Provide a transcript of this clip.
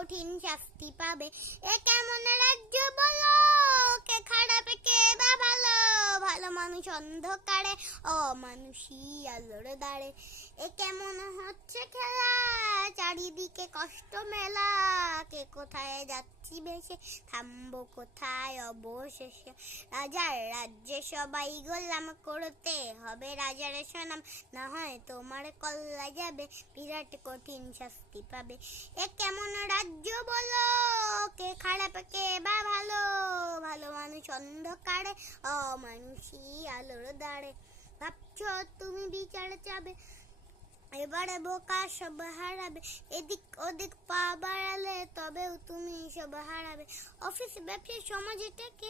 কঠিন শাস্তি পাবে। এ কেমন রাজ্য বলো, কে খারাপ কে বা ভালো, ভালো মানুষ অন্ধকারে, অমানুষী আলোর দ্বারে। এ কেমন হচ্ছে খেলা, চারিদিকে কষ্ট মেলা, কে কোথায় যাচ্ছি ভেসে, থামবো কোথায় অবশেষে। রাজার রাজ্যে সবাই গোলাম, করতে হবে রাজার সুনাম, না হয় তোমার কল্লা যাবে, বিরাট কঠিন শাস্তি পাবে। এ কেমন রাজ্য বলো, কে খারাপ কে বা ভালো, ভালো মানুষ অন্ধকারে, অমানুষী আলোর দ্বারে। ভাবছো তুমি বিচার চাবে, এবারে বোকা সব হারাবে, এদিক ওদিক পা বাড়ালে তবেও তুমি সব হারাবে। অফিস ব্যবসা সমাজে থেকে